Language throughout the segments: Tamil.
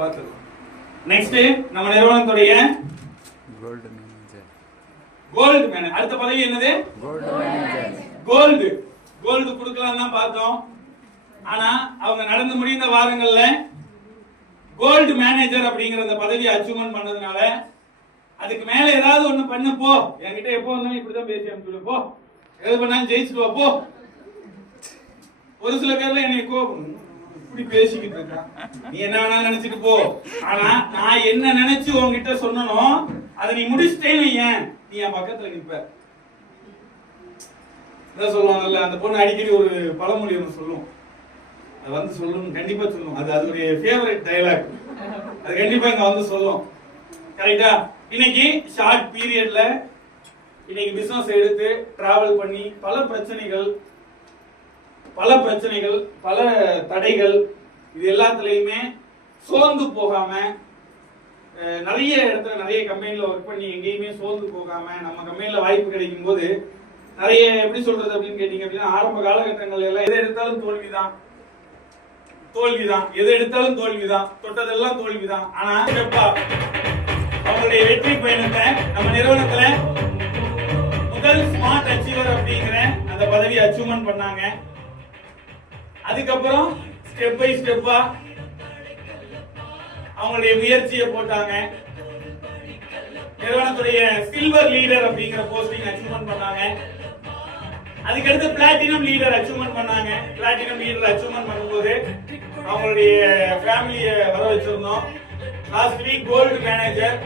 பார்த்துருவோம். நெக்ஸ்ட் நம்ம நிறுவனத்துடைய கோல்டு மேனேஜர். அடுத்த பதவி என்னது? கோல்டு. கோல்டு கொடுக்கலாம் தான் பார்த்தோம். ஆனா அவங்க நடந்து முடிந்த வாரங்கள்ல கோல்டு மேனேஜர் அப்படிங்கிற அந்த பதவியை அச்சீவ்மெண்ட் பண்ணதுனால அதுக்கு மேல ஏதாவது ஒண்ணு பண்ணு போ, என்கிட்ட எப்போ வந்தாலும் இப்படிதான் பேசி அனுப்பிச்சு போ, எது பண்ணாலும் ஜெயிச்சுட்டு வா போ. ஒரு சில பேர்ல என்னை இப்படி பேசிக்கிட்டு இருக்கான், நீ என்ன வேணாலும் நினைச்சிட்டு போ, ஆனா நான் என்ன நினைச்சு உங்ககிட்ட சொன்னனோ அதை நீ முடிச்சிட்டேன்னு ஏன் நீ என் பக்கத்துல நிப்ப. இதான் சொல்லுவாங்கல்ல, அந்த பொண்ணு அடிக்கடி ஒரு பழமொழி ஒன்று சொல்லும், அது வந்து சொல்லணும், கண்டிப்பா சொல்லும், அது அதோடைய ஃபேவரட் டயலாக், அது கண்டிப்பா இங்க வந்து சொல்லும். கரெக்டா? இன்னைக்கு ஷார்ட் பீரியட்ல இன்னைக்கு பிசினஸ் எடுத்து டிராவல் பண்ணி பல பிரச்சனைகள் பல தடைகள் இது எல்லாத்துலயுமே சோர்ந்து போகாம, நிறைய இடத்துல நிறைய கம்பெனில ஒர்க் பண்ணி எங்கேயுமே சோர்ந்து போகாம நம்ம கம்பெனில வாய்ப்பு கிடைக்கும் போது நிறைய எப்படி சொல்றது அப்படின்னு கேட்டீங்க அப்படின்னா, ஆரம்ப காலகட்டங்கள்ல எல்லாம் எதை எடுத்தாலும் தோல்விதான், எது எடுத்தாலும் தோல்விதான், தொட்டதெல்லாம் தோல்விதான். ஆனா அவங்களுடைய வெற்றி பயணத்தை நம்ம நிறுவனத்துல முதல் ஸ்மார்ட் அச்சீவர் அப்படிங்கிற அந்த பதவியை அச்சீவ்மெண்ட் பண்ணாங்க. அதுக்கப்புறம் ஸ்டெப் பை ஸ்டெப்பா அவங்களுடைய முயற்சியை போட்டாங்க. நிறுவனத்துடைய சில்வர் லீடர் அப்படிங்கிற போஸ்டிங் அச்சீவ்மெண்ட் பண்ணாங்க. அதுக்கடுத்து பிளாட்டினம் லீடர் அச்சீவ்மெண்ட் பண்ணாங்க. பிளாட்டினம் லீடர் அச்சீவ்மெண்ட் பண்ணும்போது அவங்களுடைய ஃபேமிலியை வர வச்சிருந்தோம். Last week gold manager.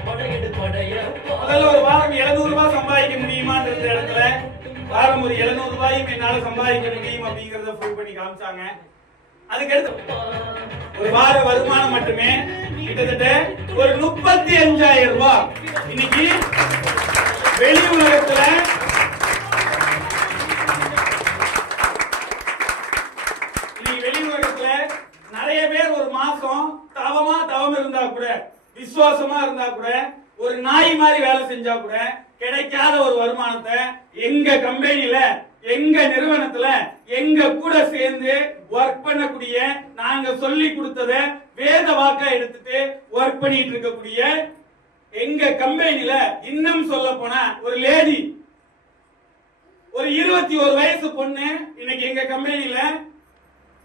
முதல்ல ஒரு வாரம் 700 ரூபாய் சம்பாதிக்க முடியுமான்ற இடத்துல வாரம் ஒரு 700 ரூபாயும் என்னால சம்பாதிக்க முடியும் அப்படிங்கறத ப்ரூவ் பண்ணி காமிச்சாங்க. அதுக்கடுத்து ஒரு வார வருமானம் மட்டுமே கிட்டத்தட்ட ஒரு 35,000 ரூபாய். இன்னைக்கு வெளி உலகத்துல நிறைய பேர் ஒரு மாசம் தவம் இருந்தா கூட, விசுவாசமா இருந்தா கூட, ஒரு நாய் மாதிரி வேலை செஞ்சா கூட கிடைக்காத ஒரு வருமானத்தை எங்க கம்பெனில, எங்க நிறுவனத்துல, எங்க கூட சேர்ந்து ஒர்க் பண்ணக்கூடிய, நாங்க சொல்லி கொடுத்தத வேத வாக்கா எடுத்துட்டு ஒர்க் பண்ணிட்டு இருக்கக்கூடிய எங்க கம்பெனில, இன்னும் சொல்ல போனா ஒரு லேடி, ஒரு 21 வயசு பொண்ணு இன்னைக்கு எங்க கம்பெனில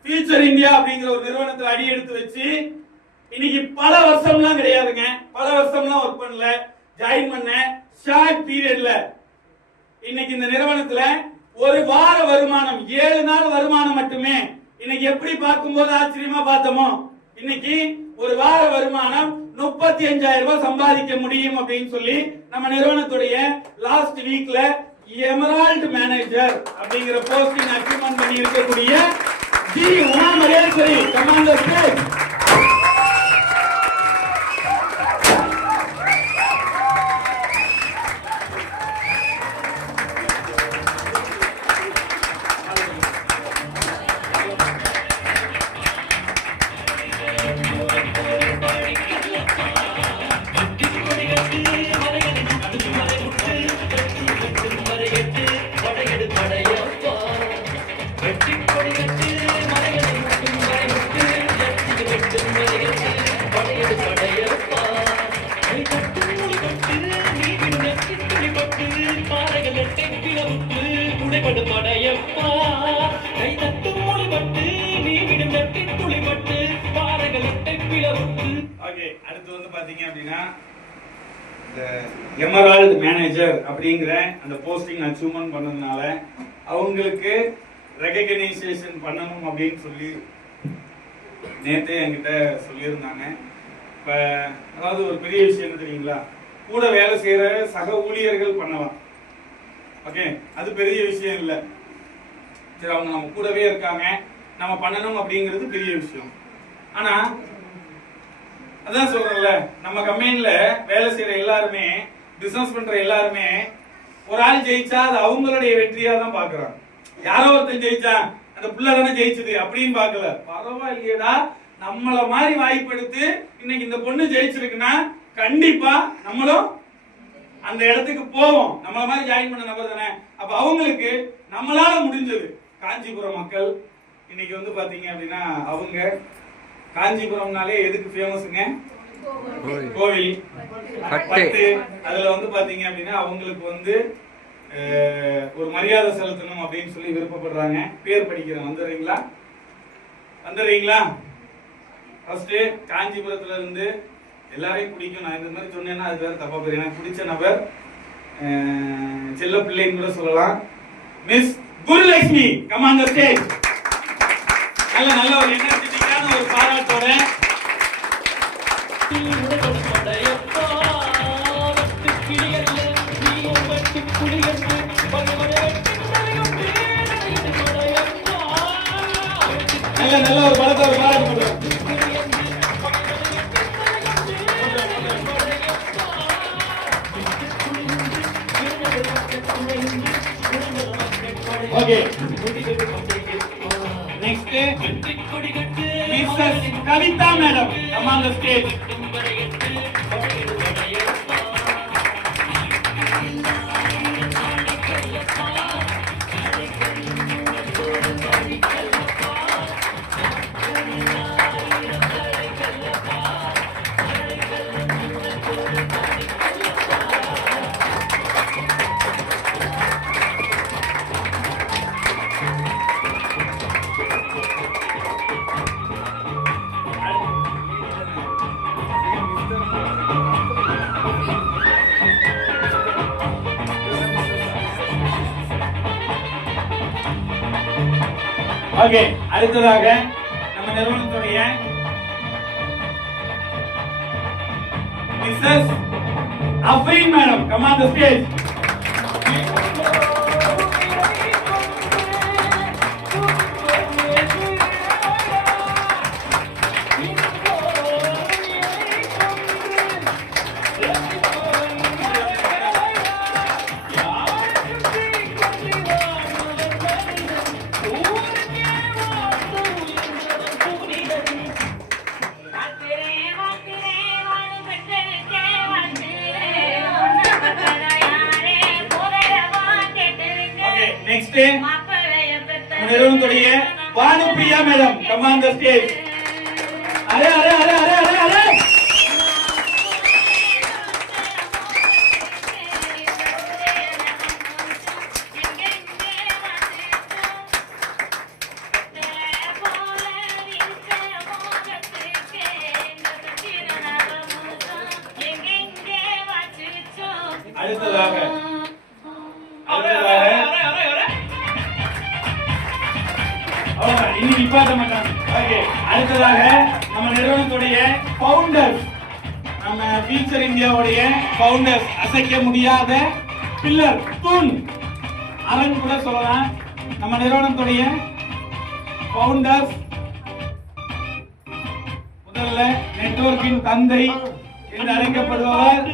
ஃபியூச்சர் இந்தியா அப்படிங்கிற ஒரு நிறுவனத்துல அடி எடுத்து வச்சு இன்னைக்கு பல வருஷம்லாம் கிடையாதுங்க, பல வருஷம்லாம் ஒர்க் பண்ணல, ஜாயின் பண்ண ஷார்ட் பீரியட்ல இன்னைக்கு இந்த நிறுவனத்துல ஒரு வார வருமானம் 7 நாள் வருமானம் மட்டுமே. இன்னைக்கு எப்படி பார்க்கும்போது ஆச்சரியமா பார்த்தோமோ, இன்னைக்கு ஒரு வார வருமானம் 35,000 ரூபாய் சம்பாதிக்க முடியும் அப்படின்னு சொல்லி நம்ம நிறுவனத்துடைய லாஸ்ட் வீக்ல எமரால்டு மேனேஜர் அப்படிங்கிற போஸ்டிங் அச்சீவ்மெண்ட் பண்ணி இருக்கக்கூடிய G Uma Maheswari commander state. அடுத்து வந்து பாத்தீங்க அப்படின்னா எமரால்டு மேனேஜர் அப்படிங்கிற அந்த போஸ்டிங் அச்சீவ்மெண்ட் பண்ணதுனால அவங்களுக்கு ரெகக்னைசேஷன் பண்ணணும் அப்படின்னு சொல்லி நேத்தே என்கிட்ட சொல்லியிருந்தாங்க. இப்ப அதாவது ஒரு பெரிய விஷயம் என்ன தெரியுங்களா, கூட வேலை செய்யற சக ஊழியர்கள் பண்ணலாம், ஓகே, அது பெரிய விஷயம் இல்லை. சரி, அவங்க நம்ம கூடவே இருக்காங்க, நம்ம பண்ணணும் அப்படிங்கிறது பெரிய விஷயம். ஆனா அதான் சொல்றேன்ல, நம்ம கம்பெனில வேலை செய்யற எல்லாருமே, பிசினஸ் பண்ற எல்லாருமே ஒரு ஆள் ஜெயிச்சா அது அவங்களுடைய வெற்றியா தான் பாக்குறாங்க. யாரோ ஒருத்தன் ஜெயிச்சா அந்த புள்ள தானே ஜெயிச்சது அப்படின்னு பாக்கல. பரவாயில்லையடா, நம்மள மாதிரி வாய்ப்பு எடுத்து இன்னைக்கு இந்த பொண்ணு ஜெயிச்சிருக்குன்னா கண்டிப்பா நம்மளும் அந்த இடத்துக்கு போவோம். நம்மள மாதிரி ஜாயின் பண்ண நபர் தானே. அப்ப அவங்களுக்கு நம்மளால முடிஞ்சது. காஞ்சிபுரம் மக்கள் இன்னைக்கு வந்து பாத்தீங்க அப்படின்னா அவங்க காஞ்சிபுரம்னாலே எதுக்கு ஃபேமஸுங்க? கோவில், பட்டு. அதுல வந்து பாத்தீங்க அப்படின்னா அவங்களுக்கு வந்து ஒரு மரியாதை செலுத்தணும் அப்படின்னு சொல்லி விருப்பப்படுறாங்க. பேர் படிக்கிறேன், வந்துடுறீங்களா? வந்துடுறீங்களா? ஃபர்ஸ்ட் காஞ்சிபுரத்துல இருந்து எல்லாரையும் பிடிக்கும். நான் இந்த மாதிரி சொன்னேன்னா அது வேற தப்பா போயிடும். எனக்கு பிடிச்ச நபர் செல்ல பிள்ளைன்னு கூட சொல்லலாம். Miss Gurulakshmi, come on the stage. நல்ல ஒரு எனர்ஜெட்டிக்கான ஒரு பாராட்டோட நல்ல ஒரு படத்தை ஒரு பாராட்டு பண்றோம். Okay. Next, Mrs. Kavita Madam, come on the stage. Okay, அடுத்ததாக நம்ம நிறுவனத்துடைய மிஸ்ஸஸ் அஃபீன் madam, come on the stage. Next நிறுவனத்துடைய Bhanupriya madam, come on the stage. அரே அரே அரே அரே அரே அரே அடுத்ததாக இன்னும் நிப்பாட்ட மாட்டாங்க. ஓகே, அடுத்ததாக நம்ம நிறுவனத்துடைய ஃபவுண்டர்ஸ், நம்ம ஃபியூச்சர் இந்தியாவுடைய ஃபவுண்டர்ஸ், அசைக்க முடியாத பில்லர், தூண், அரண் கூட சொல்லலாம். நம்ம நிறுவனத்துடைய ஃபவுண்டர்ஸ், முதல்ல நெட்வொர்க்கின் தந்தை என்று அழைக்கப்படுபவர்,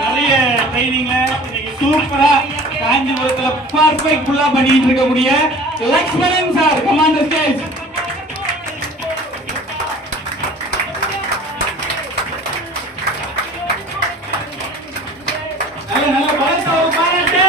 நிறைய ட்ரைனிங்ல சூப்பரா காஞ்சிபுரத்துல பர்ஃபெக்ட் ஃபுல்லா பண்ணிட்டு இருக்கக்கூடிய Lakshmanan sir, come on the stage. நல்ல பலத்த ஒரு பாராட்டு.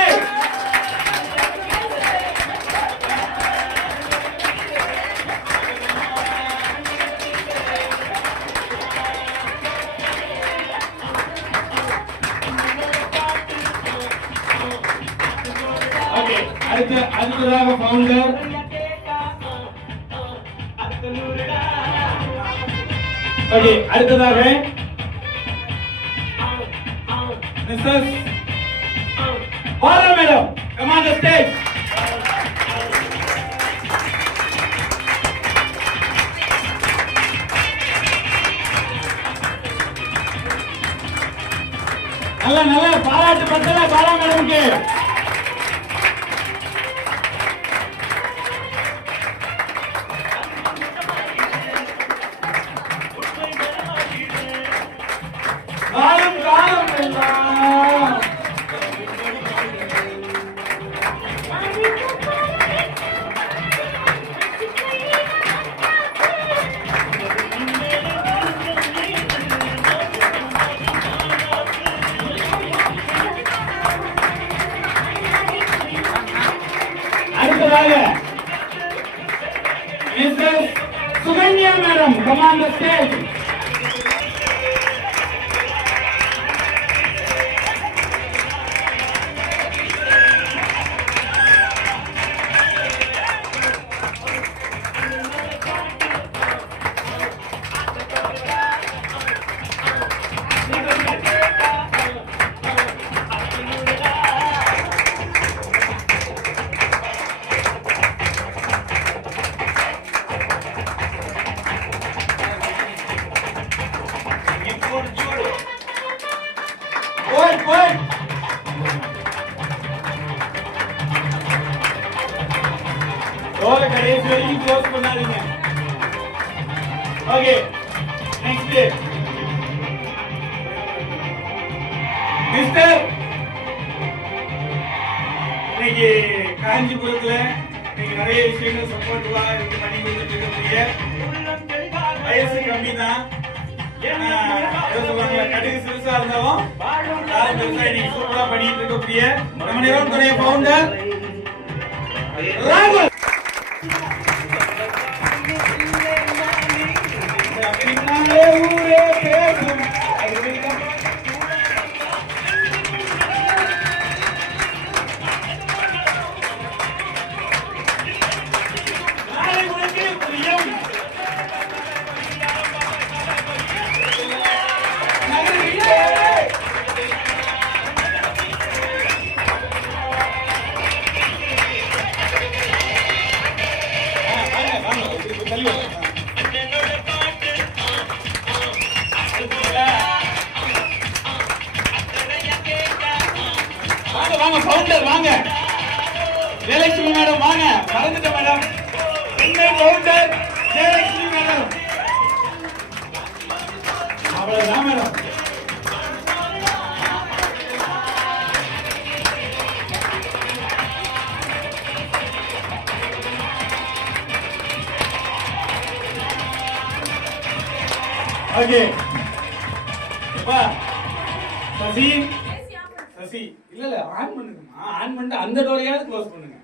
அடுத்ததாக ஃபவுண்டர் ஓகே, அடுத்ததாக Mrs Bala madam, come on the stage. நல்ல பாராட்டு பத்தல பாலா மேடம்க்கு. Come on the stage. Door கடைசி வரைக்கும் க்ளோஸ் பண்ணாதீங்க. Okay next mister. இன்னைக்கு காஞ்சிபுரத்துல இன்னைக்கு நிறைய விஷயங்கள் சப்போர்ட்டிவா இருக்கு பண்ணி கொடுத்துட்டு இருக்கக்கூடிய வயசு கம்மி தான். கடுகு சிறுசா இருந்தாலும் பெருசா இன்னைக்கு சூப்பரா பண்ணிட்டு இருக்கக்கூடிய நம்ம நிறுவனத்துடைய பவுண்டர் ராகுல். வாங்க பவுண்டர் வாங்க. ஜெயலட்சுமி மேடம் வாங்க. மறந்துட்டேன் மேடம். Founder Jayalakshmi madam. அவ்வளவுதான் மேடம். ஓகே சசி சசி இல்ல ஆன் பண்ணுங்கம்மா. ஆன் பண்ணிட்டு அந்த டோரையாவது க்ளோஸ் பண்ணுங்க.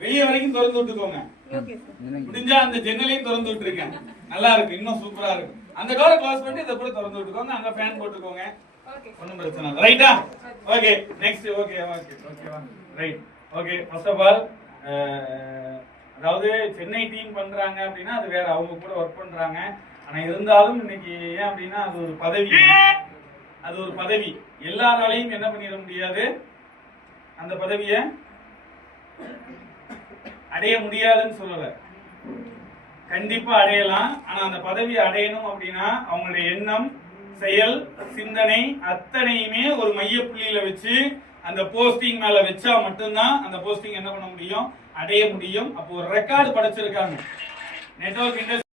வெளியே வரைக்கும் திறந்து விட்டுக்கோங்க. முடிஞ்சா அந்த ஜன்னலையும் திறந்து விட்டுருங்க. நல்லா இருக்கு, இன்னும் சூப்பரா இருக்கு. அந்த டோரை க்ளோஸ் பண்ணிட்டு இதை கூட திறந்து விட்டுக்கோங்க. அங்க ஃபேன் போட்டுக்கோங்க. ஒன்றும் பிரச்சனை இல்லை. ரைட்டா? Okay next. ஓகே ஓகே ஓகேவா? Right. Okay first of all அதாவது சென்னை டீம் பண்றாங்க அப்படின்னா அது வேற, அவங்க கூட ஒர்க் பண்றாங்க. ஆனா இருந்தாலும் இன்னைக்கு ஏன் அப்படின்னா அது ஒரு பதவி. அது ஒரு பதவி. எல்லாராலையும் என்ன பண்ணிட முடியாது, அந்த பதவியை அடைய முடியாதுன்னு சொல்லல, கண்டிப்பா அடையலாம். ஆனா அந்த பதவியை அடையணும் அப்படின்னா அவங்களுடைய எண்ணம், செயல், சிந்தனை அத்தனையுமே ஒரு மைய புள்ளியில வச்சு அந்த போஸ்டிங் மேல வச்சா மட்டும்தான் அந்த போஸ்டிங் என்ன பண்ண முடியும், அடைய முடியும். அப்போ ஒரு ரெக்கார்டு படைச்சிருக்காங்க நெட்வொர்க் இண்டஸ்ட்ரி.